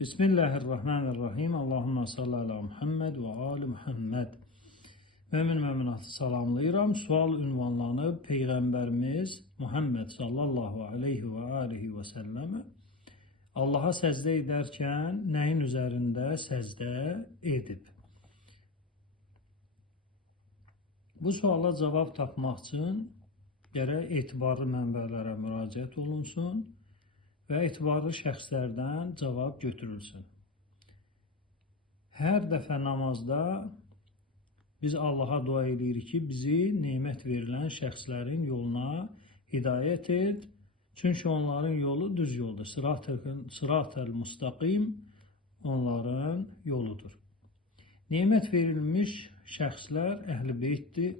Bismillahirrahmanirrahim. Allahümme salli ala Muhammed ve ali Muhammed. Müminatı salamlayıram. Sual ünvanlanıb Peyğəmbərimiz Muhammed sallallahu aleyhi ve alihi ve sellem Allaha səcdə edərkən nəyin üzərində səcdə edib? Bu suala cavab tapmaq üçün gərək etibarlı mənbələrə müraciət olunsun və etibarlı şəxslərdən cavab götürülsün. Hər dəfə namazda biz Allaha dua edirik ki, bizi nemət verilən şəxslərin yoluna hidayət et. Çünki onların yolu düz yoldur. Sırat- el müstəqim onların yoludur. Nemət verilmiş şəxslər Əhl-i Beytdir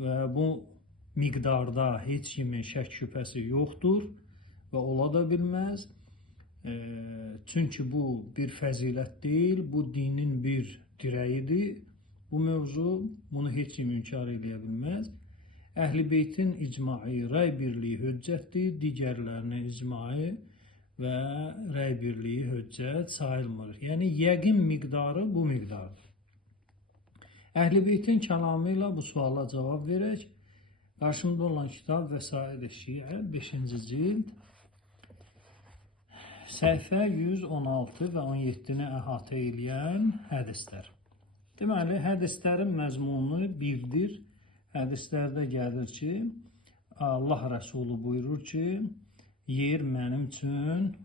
və bu miqdarda heç kimin şək şübhəsi yoxdur və ola da bilməz. Çünki bu bir fəzilət deyil, bu dinin bir dirəyidir. Bu mövzu, bunu heç kim inkar edə bilməz. Əhl-i Beytin icmaı, rəy birliyi höccətdir, digərlərinin icmaı və rəy birliyi höccət sayılmır. Yəni, yəqin miqdarı bu miqdardır. Əhl-i Beytin kəlamı ilə bu suala cavab verək. Qarşımda olan kitab Vəsaid-i Şiə 5-ci cild, səhifə 116 və 17-ni əhatə edən hədislər. Deməli, hədislərin məzmunu birdir. Hədislərdə gəlir ki, Allah Rəsulü buyurur ki, yer mənim üçün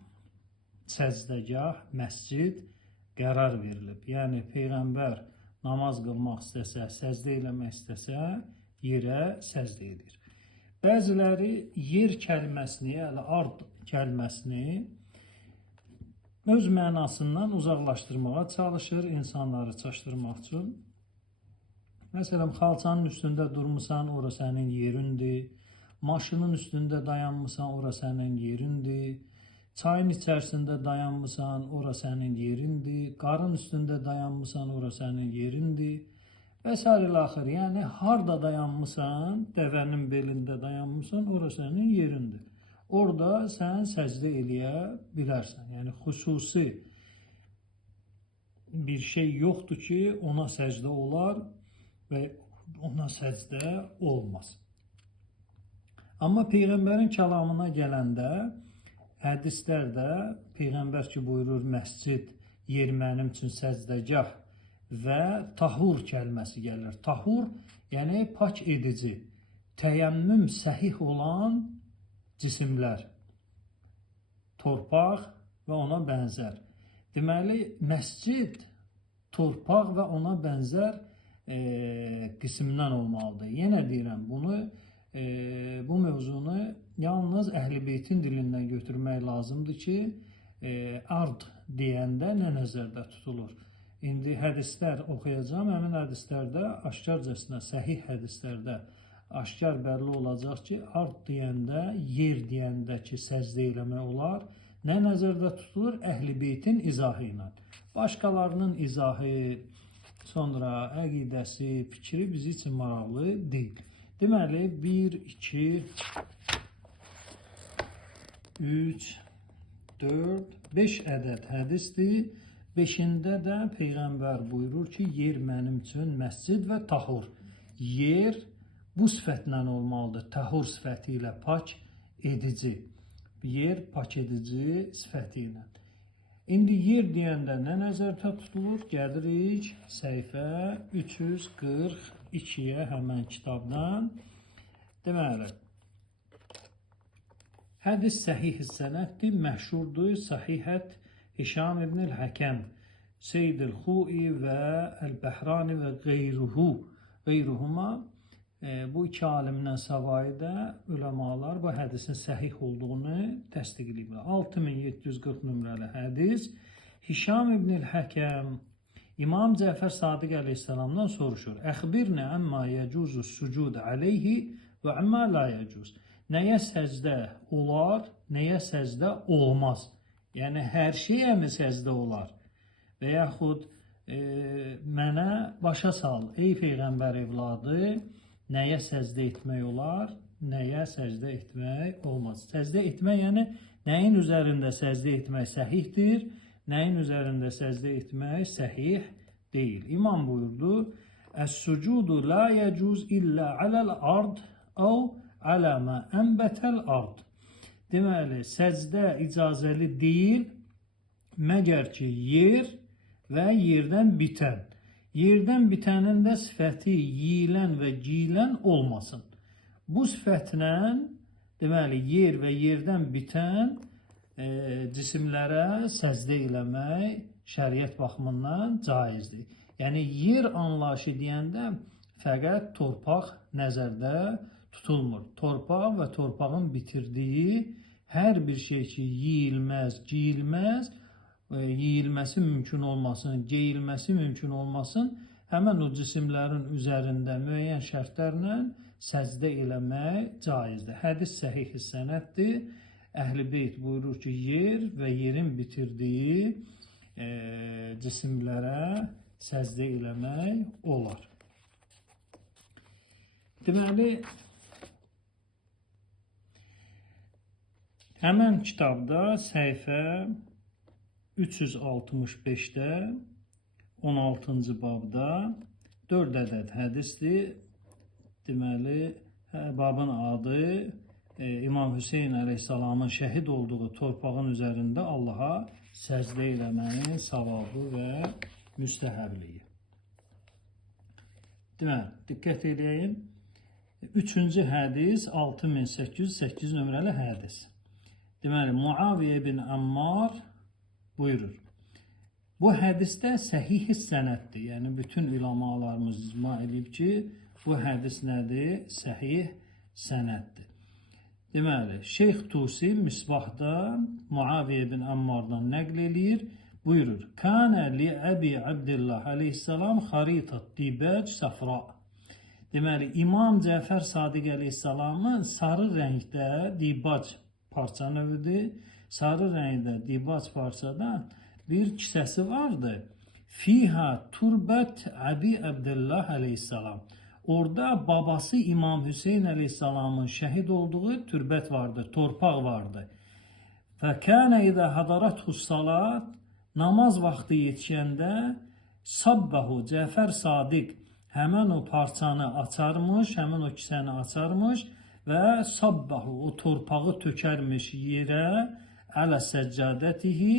səcdəgah, məscid qərar verilib. Yəni, Peyğəmbər namaz qılmaq istəsə, səcdə eləmək istəsə, yerə səcdə edir. Bəziləri yer kəlməsini, yəni ard kəlməsini öz mənasından uzaqlaşdırmağa çalışır, insanları çaşdırmaq üçün. Məsələn, xalçanın üstündə durmusan, ora sənin yerindir. Maşının üstündə dayanmısan, ora sənin yerindir. Çayın içərisində dayanmısan, ora sənin yerindir. Qarın üstündə dayanmısan, ora sənin yerindir. Və s. axır. Yəni, harda dayanmısan, dəvənin belində dayanmısan, ora sənin yerindir. Orada sən səcdə eləyə bilərsən. Yəni, xüsusi bir şey yoxdur ki, ona səcdə olar və ona səcdə olmaz. Amma Peyğəmbərin kəlamına gələndə, hədislərdə Peyğəmbər ki, buyurur, məscid, yer mənim üçün səcdəgah və tahur kəlməsi gəlir. Tahur, yəni pak edici, təyəmmüm səhih olan cisimlər, torpaq və ona bənzər. Deməli, məscid torpaq və ona bənzər qismdən olmalıdır. Yenə deyirəm, bu mövzunu yalnız Əhl-i Beytin dilindən götürmək lazımdır ki, ard deyəndə nə nəzərdə tutulur? İndi hədislər oxuyacağım, həmin hədislərdə aşkarcasına, səhih hədislərdə aşkar bəlli olacaq ki, ard deyəndə, yer deyəndə ki, səcdə eləmək olar. Nə nəzərdə tutulur? Əhl-i Beytin izahı ilə. Başqalarının izahı, sonra əqidəsi, fikri bizi üçün maraqlı deyil. Deməli, 1, 2, 3, 4, 5 ədəd hədisdir. 5-də də Peyğəmbər buyurur ki, yer mənim üçün məscid və tahur. Yer bu sifətlə olmalıdır, təhur sifəti ilə, pak edici. Yer pak edici sifəti ilə. İndi yer deyəndə nə nəzərdə tutulur? Gəlirik səhifə 342-yə həmən kitabdan. Deməli, hədis səhih sənəddir, məşhurdur, sahihət Hişam ibn-i Həkəm, Seyd-i Xui və Əl-Bəhrani və qeyruhuma. Bu iki alimdən savayı da üləmalar bu hədisin səhih olduğunu təsdiq edirlər. 6740 nömrəli hədis. Hişam ibn-i Həkəm İmam Cəfər Sadiq əleyhissalamdan soruşur. Əxbirnə əmmə yəcuzu sucud əleyhi və əmmə la yəcuz. Nəyə səcdə olar, nəyə səcdə olmaz? Yəni, hər şeyə mi səcdə olar? Və yaxud mənə başa sal, ey Peyğəmbər evladı, nəyə səcdə etmək olar, nəyə səcdə etmək olmaz. Səcdə etmək, yəni nəyin üzərində səcdə etmək səhihdir, Nəyin üzərində səcdə etmək səhih deyil. İmam buyurdu: "Əs-sucudu la yecuz illə aləl ard əv alə mə ənbətəl ard." Deməli, səcdə icazəli deyil, məgər ki, yer və yerdən bitən. Yerdən bitənin də sifəti yeyilən və giyilən olmasın. Bu sifətlə, deməli, yer və yerdən bitən cisimlərə səzdə eləmək şəriət baxımından caizdir. Yəni, yer anlayışı deyəndə fəqət torpaq nəzərdə tutulmur. Torpaq və torpağın bitirdiyi hər bir şey ki, yeyilməz, geyilməz, yeyilməsi mümkün olmasın, geyilməsi mümkün olmasın, həmən o cisimlərin üzərində müəyyən şərtlərlə səcdə eləmək caizdir. Hədis səhih sənəddir. Əhl-i Beyt buyurur ki, yer və yerin bitirdiyi cisimlərə səcdə eləmək olar. Deməli, həmən kitabda səhifə 365-də 16-cı babda 4 ədəd hədisdir. Deməli, babın adı İmam Hüseyin əleyhissalamın şəhid olduğu torpağın üzərində Allaha səcdə eləmənin savabı və müstəhəbliyi. Deməli, diqqət edəyim. 3-cü hədis 6808 nömrəli hədis. Deməli, Muaviyyə bin Ammar buyurur. Bu hədisdə səhih sənəddir. Yəni, bütün ulamalarımız icma edib ki, bu hədis nədir? Səhih sənəddir. Deməli, Şeyx Tusi Misbahda Muaviyyə bin Ammardan nəql eləyir, buyurur: "Kana li Əbi Abdullah əleyhissalam xaritat dibac safra." Deməli, İmam Cəfər Sadiq əleyhissalamın sarı rəngdə dibac parça növüdür. Sarı rəngdə dibac parçada bir kisəsi vardı. Fiha turbət Əbi Abdullah əleyhissalam. Orada babası İmam Hüseyin əleyhissalamın şəhid olduğu türbət vardı, torpaq vardı. Fəkənə idə hadarathu salat, namaz vaxtı yetişəndə sabbahu Cəfər Sadiq həmən o parçanı açarmış, həmən o kisəni açarmış və sabbahu o torpağı tökərmiş yerə, ələ səccadətihi,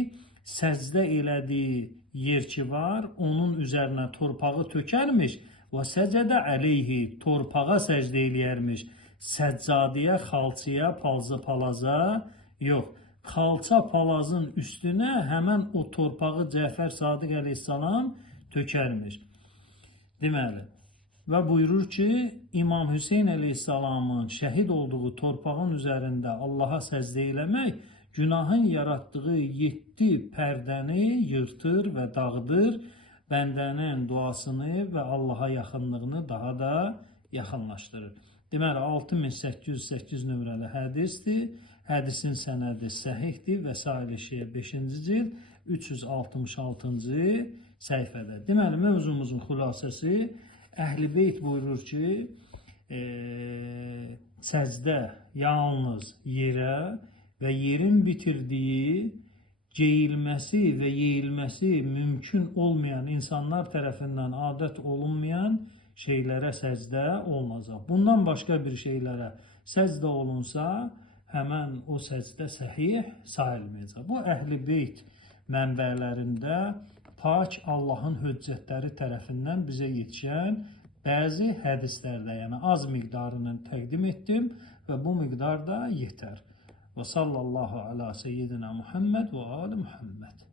səcdə elədiyi yer ki var, onun üzərinə torpağı tökərmiş və səcədə əleyhi, torpağa səcdə eləyərmiş. Səccadiyə, xalçıya, palaza yox. Xalça palazın üstünə həmən o torpağı Cəfər Sadiq əleyhissalam tökərmiş. Deməli, və buyurur ki, İmam Hüseyin əleyhissalamın şəhid olduğu torpağın üzərində Allaha səcdə eləmək günahın yaratdığı 7 pərdəni yırtır və dağıdır, bəndənin duasını və Allaha yaxınlığını daha da yaxınlaşdırır. Deməli, 6808 nömrəli hədisdir. Hədisin sənədi səhihdir və s. şeyə 5-ci cild 366-cı səhifədə. Deməli, mövzumuzun xülasəsi Əhl-i Beyt buyurur ki, səcdə yalnız yerə və yerin bitirdiyi geyilməsi və yeyilməsi mümkün olmayan, insanlar tərəfindən adət olunmayan şeylərə səcdə olunacaq. Bundan başqa bir şeylərə səcdə olunsa, həmən o səcdə səhih sayılmayacaq. Bu Əhl-i Beyt mənbələrində pak Allahın höccətləri tərəfindən bizə yetişən bəzi hədislərdə, yəni az miqdarını təqdim etdim və bu miqdar da yetər. Və sallallahu ala seyyidina Muhammed və ali Muhammed.